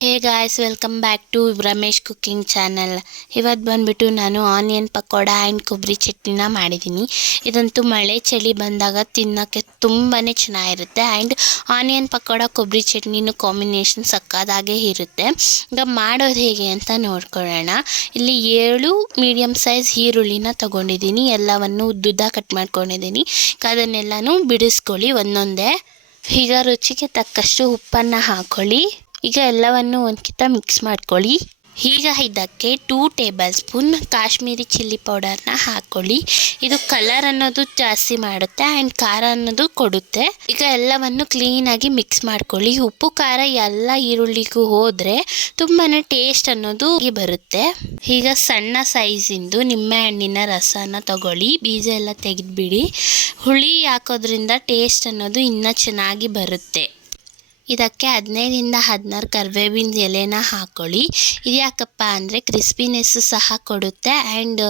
Hey guys, welcome back to Ramesh cooking channel. ಇವತ್ತು ಬಂದುಬಿಟ್ಟು ನಾನು ಆನಿಯನ್ ಪಕೋಡ ಆ್ಯಂಡ್ ಕೊಬ್ಬರಿ ಚಟ್ನಿನ ಮಾಡಿದ್ದೀನಿ. ಇದಂತೂ ಮಳೆ ಚಳಿ ಬಂದಾಗ ತಿನ್ನೋಕ್ಕೆ ತುಂಬಾ ಚೆನ್ನಾಗಿರುತ್ತೆ. ಆ್ಯಂಡ್ ಆನಿಯನ್ ಪಕೋಡ ಕೊಬ್ಬರಿ ಚಟ್ನಿನೂ ಕಾಂಬಿನೇಷನ್ ಸಕ್ಕದಾಗೇ ಇರುತ್ತೆ. ಈಗ ಮಾಡೋದು ಹೇಗೆ ಅಂತ ನೋಡ್ಕೊಳ್ಳೋಣ. ಇಲ್ಲಿ 7 ಮೀಡಿಯಮ್ ಸೈಜ್ ಈರುಳ್ಳಿನ ತೊಗೊಂಡಿದ್ದೀನಿ. ಎಲ್ಲವನ್ನು ಉದ್ದುದ್ದ ಕಟ್ ಮಾಡ್ಕೊಂಡಿದ್ದೀನಿ. ಅದನ್ನೆಲ್ಲನೂ ಬಿಡಿಸ್ಕೊಳ್ಳಿ ಒಂದೊಂದೇ. ಈಗ ರುಚಿಗೆ ತಕ್ಕಷ್ಟು ಉಪ್ಪನ್ನು ಹಾಕ್ಕೊಳ್ಳಿ. ಈಗ ಎಲ್ಲವನ್ನು ಒಂದ್ಕಿತ ಮಿಕ್ಸ್ ಮಾಡ್ಕೊಳ್ಳಿ. ಈಗ ಇದಕ್ಕೆ 2 ಟೇಬಲ್ ಸ್ಪೂನ್ ಕಾಶ್ಮೀರಿ ಚಿಲ್ಲಿ ಪೌಡರ್ನ ಹಾಕ್ಕೊಳ್ಳಿ. ಇದು ಕಲರ್ ಅನ್ನೋದು ಜಾಸ್ತಿ ಮಾಡುತ್ತೆ ಆ್ಯಂಡ್ ಖಾರ ಅನ್ನೋದು ಕೊಡುತ್ತೆ. ಈಗ ಎಲ್ಲವನ್ನು ಕ್ಲೀನಾಗಿ ಮಿಕ್ಸ್ ಮಾಡ್ಕೊಳ್ಳಿ. ಉಪ್ಪು ಖಾರ ಎಲ್ಲ ಈರುಳ್ಳಿಗೂ ಹೋದರೆ ತುಂಬಾ ಟೇಸ್ಟ್ ಅನ್ನೋದು ಬರುತ್ತೆ. ಈಗ ಸಣ್ಣ ಸೈಜಿಂದು ನಿಂಬೆ ಹಣ್ಣಿನ ರಸನ ತಗೊಳ್ಳಿ. ಬೀಜ ಎಲ್ಲ ತೆಗೆದುಬಿಡಿ. ಹುಳಿ ಹಾಕೋದ್ರಿಂದ ಟೇಸ್ಟ್ ಅನ್ನೋದು ಇನ್ನೂ ಚೆನ್ನಾಗಿ ಬರುತ್ತೆ. ಇದಕ್ಕೆ 15ರಿಂದ 16 ಕರಿಬೇವಿನ ಎಲೆನ ಹಾಕ್ಕೊಳ್ಳಿ. ಇದು ಯಾಕಪ್ಪ ಅಂದರೆ ಕ್ರಿಸ್ಪಿನೆಸ್ಸು ಸಹ ಕೊಡುತ್ತೆ ಆ್ಯಂಡ್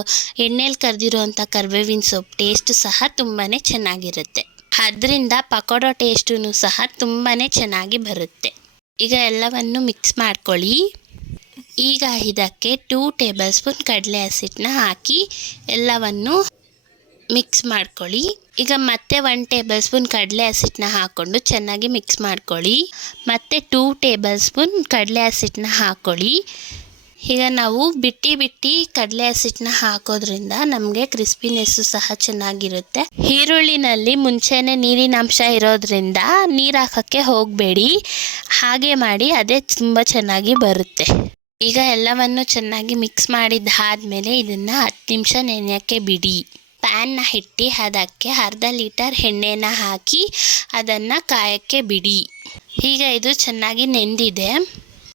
ಎಣ್ಣೆಲಿ ಕರೆದಿರೋವಂಥ ಕರಿಬೇವಿನ ಸೊಪ್ಪು ಟೇಸ್ಟು ಸಹ ತುಂಬಾ ಚೆನ್ನಾಗಿರುತ್ತೆ. ಅದರಿಂದ ಪಕೋಡ ಟೇಸ್ಟೂ ಸಹ ತುಂಬಾ ಚೆನ್ನಾಗಿ ಬರುತ್ತೆ. ಈಗ ಎಲ್ಲವನ್ನು ಮಿಕ್ಸ್ ಮಾಡ್ಕೊಳ್ಳಿ. ಈಗ ಇದಕ್ಕೆ 2 ಟೇಬಲ್ ಸ್ಪೂನ್ ಕಡಲೆ ಹಸಿಟ್ಟನ್ನ ಹಾಕಿ ಎಲ್ಲವನ್ನು ಮಿಕ್ಸ್ ಮಾಡ್ಕೊಳ್ಳಿ. ಈಗ ಮತ್ತೆ 1 ಟೇಬಲ್ ಸ್ಪೂನ್ ಕಡಲೆ ಹಸಿಟ್ಟನ್ನ ಹಾಕ್ಕೊಂಡು ಚೆನ್ನಾಗಿ ಮಿಕ್ಸ್ ಮಾಡ್ಕೊಳ್ಳಿ. ಮತ್ತೆ 2 ಟೇಬಲ್ ಸ್ಪೂನ್ ಕಡಲೆ ಹಸಿಟ್ಟನ್ನ ಹಾಕ್ಕೊಳ್ಳಿ. ಈಗ ನಾವು ಬಿಟ್ಟು ಕಡಲೆ ಹಸಿಟ್ಟನ್ನ ಹಾಕೋದ್ರಿಂದ ನಮಗೆ ಕ್ರಿಸ್ಪಿನೆಸ್ಸು ಸಹ ಚೆನ್ನಾಗಿರುತ್ತೆ. ಈರುಳ್ಳಿನಲ್ಲಿ ಮುಂಚೆನೇ ನೀರಿನಾಂಶ ಇರೋದ್ರಿಂದ ನೀರು ಹಾಕೋಕ್ಕೆ ಹೋಗಬೇಡಿ. ಹಾಗೆ ಮಾಡಿ, ಅದೇ ತುಂಬ ಚೆನ್ನಾಗಿ ಬರುತ್ತೆ. ಈಗ ಎಲ್ಲವನ್ನು ಚೆನ್ನಾಗಿ ಮಿಕ್ಸ್ ಮಾಡಿದ್ದಾದಮೇಲೆ ಇದನ್ನು 10 ನಿಮಿಷ ನೆನೆಯೋಕ್ಕೆ ಬಿಡಿ. ಪ್ಯಾನ್ನ ಇಟ್ಟು ಅದಕ್ಕೆ ಅರ್ಧ ಲೀಟರ್ ಎಣ್ಣೆನ ಹಾಕಿ ಅದನ್ನು ಕಾಯೋಕ್ಕೆ ಬಿಡಿ. ಈಗ ಇದು ಚೆನ್ನಾಗಿ ನೆಂದಿದೆ.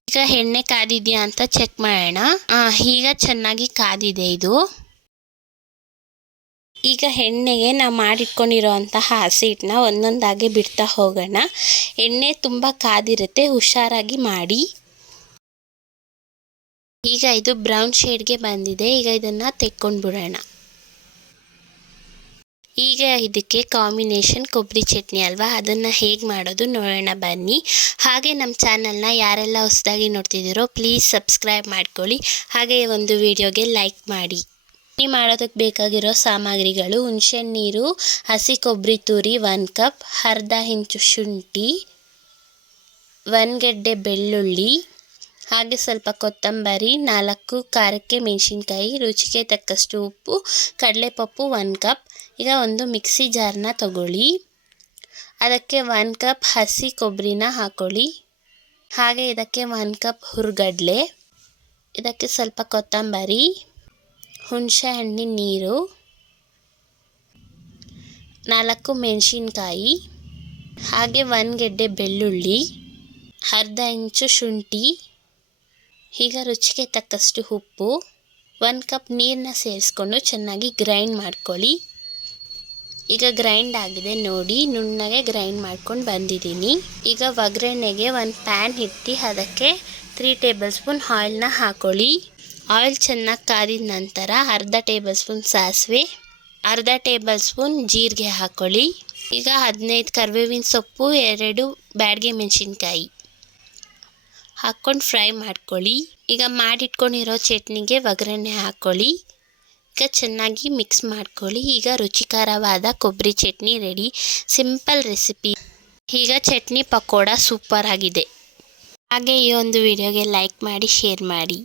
ಈಗ ಎಣ್ಣೆ ಕಾದಿದೆಯಾ ಅಂತ ಚೆಕ್ ಮಾಡೋಣ. ಈಗ ಚೆನ್ನಾಗಿ ಕಾದಿದೆ ಇದು. ಈಗ ಎಣ್ಣೆಗೆ ನಾವು ಮಾಡಿಟ್ಕೊಂಡಿರೋ ಅಂತಹ ಹಸಿ ಹಿಟ್ಟನ್ನ ಒಂದೊಂದಾಗಿ ಬಿಡ್ತಾ ಹೋಗೋಣ. ಎಣ್ಣೆ ತುಂಬ ಕಾದಿರುತ್ತೆ, ಹುಷಾರಾಗಿ ಮಾಡಿ. ಈಗ ಇದು ಬ್ರೌನ್ ಶೇಡ್ಗೆ ಬಂದಿದೆ. ಈಗ ಇದನ್ನು ತೆಕ್ಕೊಂಡು ಬಿಡೋಣ. ಈಗ ಇದಕ್ಕೆ ಕಾಂಬಿನೇಷನ್ ಕೊಬ್ಬರಿ ಚಟ್ನಿ ಅಲ್ವಾ, ಅದನ್ನು ಹೇಗೆ ಮಾಡೋದು ನೋಡೋಣ ಬನ್ನಿ. ಹಾಗೆ ನಮ್ಮ ಚಾನಲ್ನ ಯಾರೆಲ್ಲ ಹೊಸದಾಗಿ ನೋಡ್ತಿದ್ದೀರೋ ಪ್ಲೀಸ್ ಸಬ್ಸ್ಕ್ರೈಬ್ ಮಾಡ್ಕೊಳ್ಳಿ. ಹಾಗೆ ಒಂದು ವಿಡಿಯೋಗೆ ಲೈಕ್ ಮಾಡಿ. ಚಟ್ನಿ ಮಾಡೋದಕ್ಕೆ ಬೇಕಾಗಿರೋ ಸಾಮಗ್ರಿಗಳು: ಹುಣಸೆಹಣ್ಣು ನೀರು, ಹಸಿ ಕೊಬ್ಬರಿ ತುರಿ 1 ಕಪ್, ಅರ್ಧ ಇಂಚು ಶುಂಠಿ, 1 ಗೆಡ್ಡೆ ಬೆಳ್ಳುಳ್ಳಿ, ಹಾಗೆ ಸ್ವಲ್ಪ ಕೊತ್ತಂಬರಿ, 4 ಖಾರಕ್ಕೆ ಮೆಣಸಿನ್ಕಾಯಿ, ರುಚಿಗೆ ತಕ್ಕಷ್ಟು ಉಪ್ಪು, ಕಡಲೆಪಪ್ಪು 1 ಕಪ್. ಈಗ ಒಂದು ಮಿಕ್ಸಿ ಜಾರ್ನ ತಗೊಳ್ಳಿ. ಅದಕ್ಕೆ 1 ಕಪ್ ಹಸಿ ಕೊಬ್ಬರಿನ ಹಾಕ್ಕೊಳ್ಳಿ. ಹಾಗೆ ಇದಕ್ಕೆ 1 ಕಪ್ ಹುರ್ಗಡ್ಲೆ, ಇದಕ್ಕೆ ಸ್ವಲ್ಪ ಕೊತ್ತಂಬರಿ, ಹುಣಸೆ ಹಣ್ಣಿನ ನೀರು, 4 ಮೆಣಸಿನ್ಕಾಯಿ, ಹಾಗೆ 1 ಗೆಡ್ಡೆ ಬೆಳ್ಳುಳ್ಳಿ, ಅರ್ಧ ಇಂಚು ಶುಂಠಿ. ಈಗ ರುಚಿಗೆ ತಕ್ಕಷ್ಟು ಉಪ್ಪು, 1 ಕಪ್ ನೀರನ್ನ ಸೇರಿಸ್ಕೊಂಡು ಚೆನ್ನಾಗಿ ಗ್ರೈಂಡ್ ಮಾಡ್ಕೊಳ್ಳಿ. ಈಗ ಗ್ರೈಂಡ್ ಆಗಿದೆ ನೋಡಿ, ನುಣ್ಣಗೆ ಗ್ರೈಂಡ್ ಮಾಡ್ಕೊಂಡು ಬಂದಿದ್ದೀನಿ. ಈಗ ಒಗ್ಗರಣೆಗೆ ಒಂದು ಪ್ಯಾನ್ ಇಟ್ಟು ಅದಕ್ಕೆ 3 ಟೇಬಲ್ ಸ್ಪೂನ್ ಆಯಿಲ್ನ ಹಾಕ್ಕೊಳ್ಳಿ. ಆಯಿಲ್ ಚೆನ್ನಾಗಿ ಕಾದಿದ ನಂತರ ಅರ್ಧ ಟೇಬಲ್ ಸ್ಪೂನ್ ಸಾಸಿವೆ, ಅರ್ಧ ಟೇಬಲ್ ಸ್ಪೂನ್ ಜೀರಿಗೆ ಹಾಕ್ಕೊಳ್ಳಿ. ಈಗ 15 ಕರಿಬೇವಿನ ಸೊಪ್ಪು, 2 ಬ್ಯಾಡಗೆ ಮೆಣಸಿನ್ಕಾಯಿ ಹಾಕ್ಕೊಂಡು ಫ್ರೈ ಮಾಡ್ಕೊಳ್ಳಿ. ಈಗ ಮಾಡಿಟ್ಕೊಂಡಿರೋ ಚಟ್ನಿಗೆ ಒಗ್ಗರಣೆ ಹಾಕ್ಕೊಳ್ಳಿ. ಈಗ ಚೆನ್ನಾಗಿ ಮಿಕ್ಸ್ ಮಾಡ್ಕೊಳ್ಳಿ. ಈಗ ರುಚಿಕರವಾದ ಕೊಬ್ಬರಿ ಚಟ್ನಿ ರೆಡಿ. Simple recipe. ಈಗ ಚಟ್ನಿ ಪಕೋಡ ಸೂಪರ್ ಆಗಿದೆ. ಹಾಗೆ ಈ ಒಂದು ವಿಡಿಯೋಗೆ ಲೈಕ್ ಮಾಡಿ, ಶೇರ್ ಮಾಡಿ.